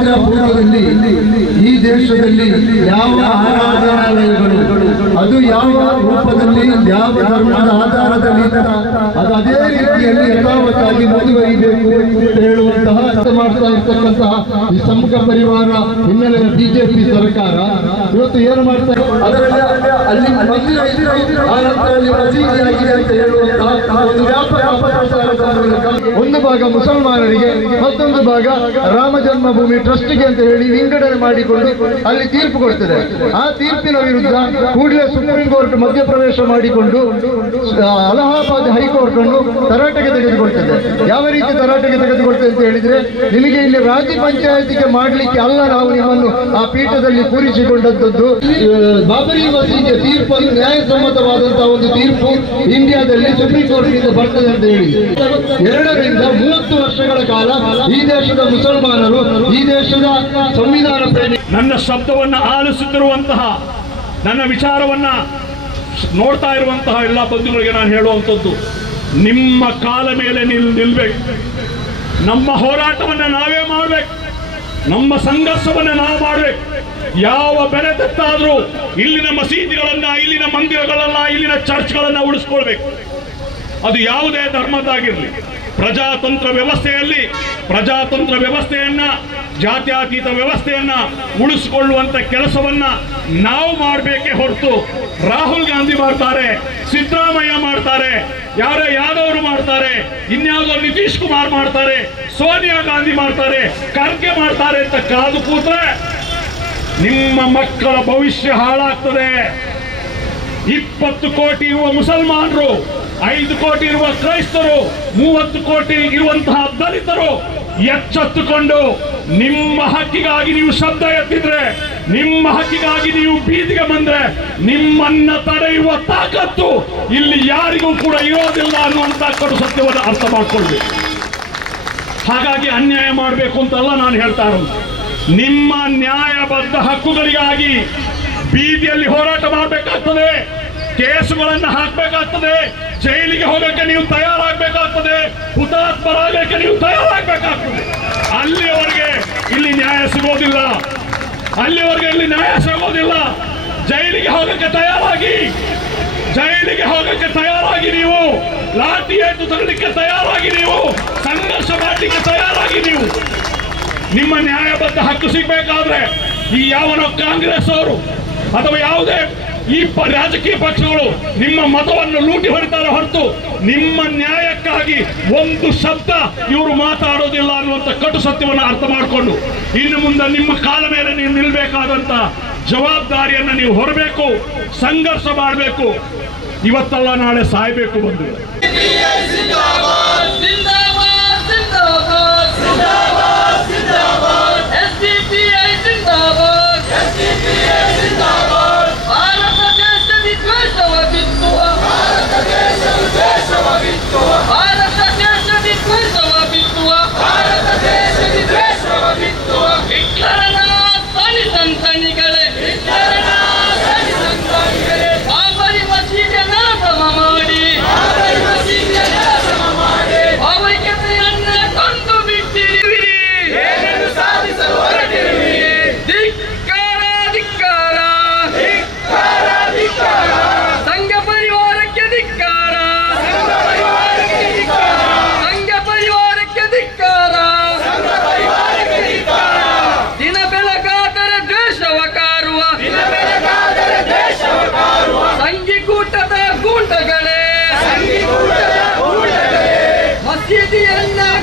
ಸ್ವಾತಂತ್ರ್ಯ ಪೂರ್ವದಲ್ಲಿ ಈ ದೇಶದಲ್ಲಿ ಯಾವ ಆರಾಧನಾಲಯಗಳು ಅದು ಯಾವ ರೂಪದಲ್ಲಿ ಯಾವ ಧರ್ಮದ ಆಧಾರದಲ್ಲಿ ಅದು ಅದೇ ರೀತಿಯಲ್ಲಿ ಯಥಾವತ್ತಾಗಿ ಮುಂದುವರಿಬೇಕು ಅಂತ ಹೇಳುವಂತಹ ಮಾಡ್ತಾ ಇರ್ತಕ್ಕಂತಹ ಈ ಸಂಘ ಪರಿವಾರ ಹಿನ್ನೆಲೆಯ ಬಿಜೆಪಿ ಸರ್ಕಾರ ಇವತ್ತು ಏನು ಮಾಡ್ತಾರೆ ಅದರಲ್ಲಿ ಅಲ್ಲಿ ಮಂದಿರ ಆ ನಂತರದಲ್ಲಿ ಮಸೀದಿಯಾಗಿದೆ ಅಂತ ಹೇಳುವಂತಹ ಒಂದು ವ್ಯಾಪಾರ ಒಂದು ಭಾಗ ಮುಸಲ್ಮಾನರಿಗೆ ಮತ್ತೊಂದು ಭಾಗ ರಾಮ ಜನ್ಮಭೂಮಿ ಟ್ರಸ್ಟ್ಗೆ ಅಂತ ಹೇಳಿ ವಿಂಗಡಣೆ ಮಾಡಿಕೊಂಡು ಅಲ್ಲಿ ತೀರ್ಪು ಕೊಡ್ತದೆ. ಆ ತೀರ್ಪಿನ ವಿರುದ್ಧ ಕೂಡಲೇ ಸುಪ್ರೀಂ ಕೋರ್ಟ್ ಮಧ್ಯಪ್ರವೇಶ ಮಾಡಿಕೊಂಡು ಅಲಹಾಬಾದ್ ಹೈಕೋರ್ಟ್ ಅನ್ನು ತರಾಟೆಗೆ ತೆಗೆದುಕೊಳ್ತದೆ. ಯಾವ ರೀತಿ ತರಾಟೆಗೆ ತೆಗೆದುಕೊಳ್ತದೆ ಅಂತ ಹೇಳಿದ್ರೆ, ನಿಮಗೆ ಇಲ್ಲಿ ರಾಜ್ಯ ಪಂಚಾಯತಿಗೆ ಮಾಡಲಿಕ್ಕೆ ಅಲ್ಲ ನಾವು ನಿಮ್ಮನ್ನು ಆ ಪೀಠದಲ್ಲಿ ಕೂರಿಸಿಕೊಂಡದ್ದು. ಬಾಬರಿ ಮಸೀದಿಯ ತೀರ್ಪನ್ನು ನ್ಯಾಯಸಮ್ಮತವಾದಂತಹ ಒಂದು ತೀರ್ಪು ಇಂಡಿಯಾದಲ್ಲಿ ಸುಪ್ರೀಂ ಕೋರ್ಟ್ನಿಂದ ಬರ್ತದೆ ಅಂತ ಹೇಳಿ 2 ರಿಂದ 30 ವರ್ಷಗಳ ಕಾಲ ಈ ದೇಶದ ಮುಸಲ್ಮಾನರು ಈ ದೇಶದ ಸಂವಿಧಾನ ಪ್ರೇಮಿ ನನ್ನ ಶಬ್ದವನ್ನ ಆಲಿಸುತ್ತಿರುವಂತಹ ನನ್ನ ವಿಚಾರವನ್ನ ನೋಡ್ತಾ ಇರುವಂತಹ ಎಲ್ಲ ಬಂಧುಗಳಿಗೆ ನಾನು ಹೇಳುವಂಥದ್ದು, ನಿಮ್ಮ ಕಾಲ ಮೇಲೆ ನಿಲ್ಬೇಕು. ನಮ್ಮ ಹೋರಾಟವನ್ನ ನಾವೇ ಮಾಡ್ಬೇಕು, ನಮ್ಮ ಸಂಘರ್ಷವನ್ನ ನಾವು ಮಾಡ್ಬೇಕು. ಯಾವ ಬೆಲೆ ತೆತ್ತಾದ್ರೂ ಇಲ್ಲಿನ ಮಸೀದಿಗಳನ್ನ, ಇಲ್ಲಿನ ಮಂದಿರಗಳನ್ನ, ಇಲ್ಲಿನ ಚರ್ಚ್ಗಳನ್ನ ಉಳಿಸ್ಕೊಳ್ಬೇಕು. ಅದು ಯಾವುದೇ ಧರ್ಮದ್ದಾಗಿರಲಿ. ಪ್ರಜಾತಂತ್ರ ವ್ಯವಸ್ಥೆಯನ್ನ ಜಾತ್ಯತೀತ ವ್ಯವಸ್ಥೆಯನ್ನ ಉಳಿಸಿಕೊಳ್ಳುವಂತ ಕೆಲಸವನ್ನ ನಾವು ಮಾಡಬೇಕೇ ಹೊರತು ರಾಹುಲ್ ಗಾಂಧಿ ಮಾಡ್ತಾರೆ, ಸಿದ್ದರಾಮಯ್ಯ ಮಾಡ್ತಾರೆ, ಯಾರೋ ಯಾದವರು ಮಾಡ್ತಾರೆ, ಇನ್ಯಾವುದೋ ನಿತೀಶ್ ಕುಮಾರ್ ಮಾಡ್ತಾರೆ, ಸೋನಿಯಾ ಗಾಂಧಿ ಮಾಡ್ತಾರೆ, ಖರ್ಗೆ ಮಾಡ್ತಾರೆ ಅಂತ ಕಾದು ಕೂತ್ರೆ ನಿಮ್ಮ ಮಕ್ಕಳ ಭವಿಷ್ಯ ಹಾಳಾಗ್ತದೆ. 20 ಕೋಟಿ ಇರುವ ಮುಸಲ್ಮಾನರು, 5 ಕೋಟಿ ಇರುವ ಕ್ರೈಸ್ತರು, 30 ಕೋಟಿ ಇರುವಂತಹ ದಲಿತರು ಎಚ್ಚೆತ್ತುಕೊಂಡು ನಿಮ್ಮ ಹಕ್ಕಿಗಾಗಿ ನೀವು ಶಬ್ದ ಎತ್ತಿದ್ರೆ, ನಿಮ್ಮ ಹಕ್ಕಿಗಾಗಿ ನೀವು ಬೀದಿಗೆ ಬಂದ್ರೆ, ನಿಮ್ಮನ್ನ ತಡೆಯುವ ತಾಕತ್ತು ಇಲ್ಲಿ ಯಾರಿಗೂ ಕೂಡ ಇರೋದಿಲ್ಲ ಅನ್ನುವಂತ ಕಡು ಸತ್ಯವನ್ನು ಅರ್ಥ ಮಾಡ್ಕೊಳ್ಬೇಕು. ಹಾಗಾಗಿ ಅನ್ಯಾಯ ಮಾಡಬೇಕು ಅಂತಲ್ಲ ನಾನು ಹೇಳ್ತಾ ಇರೋದು. ನಿಮ್ಮ ನ್ಯಾಯಬದ್ಧ ಹಕ್ಕುಗಳಿಗಾಗಿ ಬೀದಿಯಲ್ಲಿ ಹೋರಾಟ ಮಾಡಬೇಕಾಗ್ತದೆ, ಕೇಸುಗಳನ್ನು ಹಾಕಬೇಕಾಗ್ತದೆ, ಜೈಲಿಗೆ ಹೋಗಕ್ಕೆ ನೀವು ತಯಾರಾಗಬೇಕಾಗ್ತದೆ, ಹುತಾತ್ಮರಾಗಕ್ಕೆ ನೀವು ತಯಾರಾಗಬೇಕಾಗ್ತದೆ. ಅಲ್ಲಿಯವರೆಗೆ ಇಲ್ಲಿ ನ್ಯಾಯ ಸಿಗೋದಿಲ್ಲ, ಇಲ್ಲಿ ನ್ಯಾಯ ಸಿಗೋದಿಲ್ಲ. ಜೈಲಿಗೆ ಹೋಗಕ್ಕೆ ತಯಾರಾಗಿ ನೀವು ಲಾಠಿ ಏಟು ತರಲಿಕ್ಕೆ ತಯಾರಾಗಿ ನೀವು ಸಂಘರ್ಷ ಮಾಡಲಿಕ್ಕೆ ತಯಾರಾಗಿ ನೀವು ನಿಮ್ಮ ನ್ಯಾಯಬದ್ಧ ಹಕ್ಕು ಸಿಗಬೇಕಾದ್ರೆ ಈ ಯಾವನೋ ಕಾಂಗ್ರೆಸ್ ಅವರು ಅಥವಾ ಯಾವುದೇ ಈ ರಾಜಕೀಯ ಪಕ್ಷಗಳು ನಿಮ್ಮ ಮತವನ್ನು ಲೂಟಿ ಹೊಡಿತಾರೆ ಹೊರತು ನಿಮ್ಮ ನ್ಯಾಯಕ್ಕಾಗಿ ಒಂದು ಶಬ್ದ ಇವರು ಮಾತಾಡೋದಿಲ್ಲ ಅನ್ನುವಂಥ ಕಟು ಸತ್ಯವನ್ನು ಅರ್ಥ ಮಾಡಿಕೊಂಡು ಇನ್ನು ಮುಂದೆ ನಿಮ್ಮ ಕಾಲ ಮೇಲೆ ನೀವು ನಿಲ್ಬೇಕಾದಂತ ಜವಾಬ್ದಾರಿಯನ್ನು ನೀವು ಹೊರಬೇಕು, ಸಂಘರ್ಷ ಮಾಡಬೇಕು. ಇವತ್ತಲ್ಲ ನಾಳೆ ಸಾಯಬೇಕು ಬಂದು.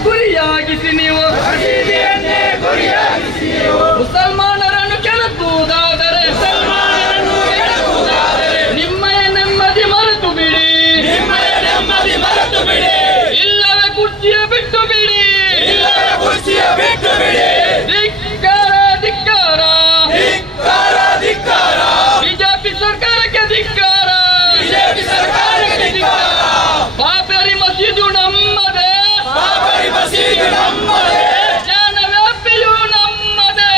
ಗುರಿಯಾಗಿಸಿ ನೀವು ಮುಸಲ್ಮಾನರನ್ನು ಕೆಣಕುವುದಾದರೆ ನಿಮ್ಮಯ ನೆಮ್ಮದಿ ಮರೆತು ಬಿಡಿ, ಇಲ್ಲವೇ ಕುರ್ಚಿಯ ಬಿಟ್ಟು ಬಿಡಿ. ಧಿಕ್ಕಾರ ಧಿಕ್ಕಾರ, ಬಿಜೆಪಿ ಸರ್ಕಾರಕ್ಕೆ ಧಿಕ್ಕಾರ. ಬಾಬರಿ ಮಸೀದು ನಮ್ಮದೇ, ಜ್ಞಾನವ್ಯಾಪಿಯು ನಮ್ಮದೇ.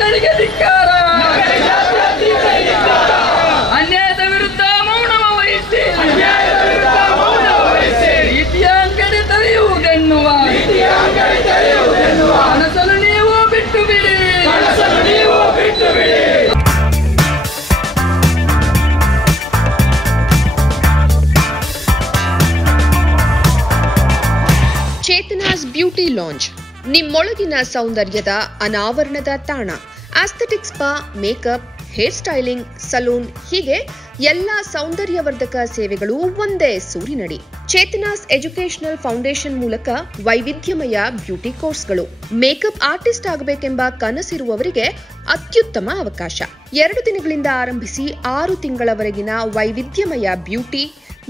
ಜಾತ್ಯತೀತರಿಗೆ ಧಿಕ್ಕಾರ, ಅನ್ಯಾಯದ ವಿರುದ್ಧ ಮೌನವ ವಹಿಸಿ, ರೀತಿಯ ಅಂಗಡಿ ತೆರೆಯುವುದೆನ್ನುವ ಕನಸನ್ನು ನೀವು ಬಿಟ್ಟು ಬಿಡಿ. ಚೇತನಾಸ್ ಬ್ಯೂಟಿ ಲಾಂಜ್, ನಿಮ್ಮೊಳಗಿನ ಸೌಂದರ್ಯದ ಅನಾವರಣದ ತಾಣ. Aesthetic spa, makeup, hair styling, salon, ಹೀಗೆ ಎಲ್ಲ ಸೌಂದರ್ಯವರ್ಧಕ ಸೇವೆಗಳು ಒಂದೇ ಸೂರಿನಡಿ. ಚೇತನಾಸ್ ಎಜುಕೇಶನಲ್ ಫೌಂಡೇಶನ್ ಮೂಲಕ ವೈವಿಧ್ಯಮಯ ಬ್ಯೂಟಿ ಕೋರ್ಸ್ಗಳು. ಮೇಕಪ್ ಆರ್ಟಿಸ್ಟ್ ಆಗಬೇಕೆಂಬ ಕನಸಿರುವವರಿಗೆ ಅತ್ಯುತ್ತಮ ಅವಕಾಶ. 2 ದಿನಗಳಿಂದ ಆರಂಭಿಸಿ 6 ತಿಂಗಳವರೆಗಿನ ವೈವಿಧ್ಯಮಯ ಬ್ಯೂಟಿ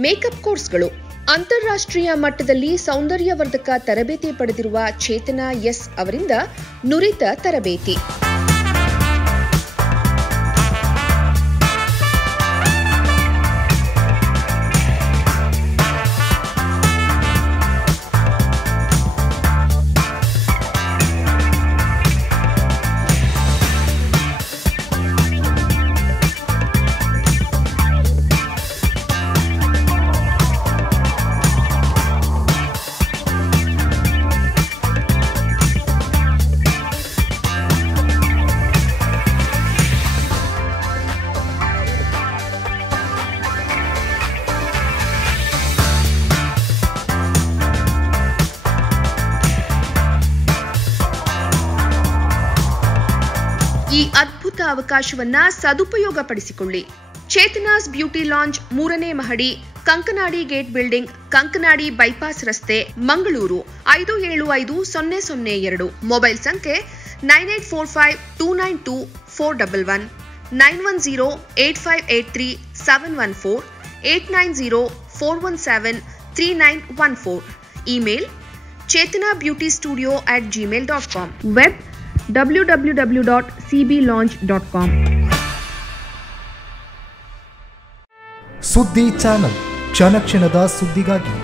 ಮೇಕಪ್ ಕೋರ್ಸ್ಗಳು. ಅಂತಾರಾಷ್ಟ್ರೀಯ ಮಟ್ಟದಲ್ಲಿ ಸೌಂದರ್ಯವರ್ಧಕ ತರಬೇತಿ ಪಡೆದಿರುವ ಚೇತನಾ ಎಸ್ ಅವರಿಂದ ನುರಿತ ತರಬೇತಿ. ಈ ಅದ್ಭುತ ಅವಕಾಶವನ್ನ ಸದುಪಯೋಗಪಡಿಸಿಕೊಳ್ಳಿ. ಚೇತನಾಸ್ ಬ್ಯೂಟಿ ಲಾಂಜ್ 3ನೇ ಮಹಡಿ, Kankanadi gate building, Kankanadi bypass ರಸ್ತೆ, ಮಂಗಳೂರು 575002. ಮೊಬೈಲ್ ಸಂಖ್ಯೆ 9845292411, 9108583714, 8904173914. Email chetanabeautystudio@gmail.com. Web www.cblaunch.com. ಸುದ್ದಿ ಚಾನಲ್, ಕ್ಷಣ ಕ್ಷಣದ ಸುದ್ದಿಗಾಗಿ.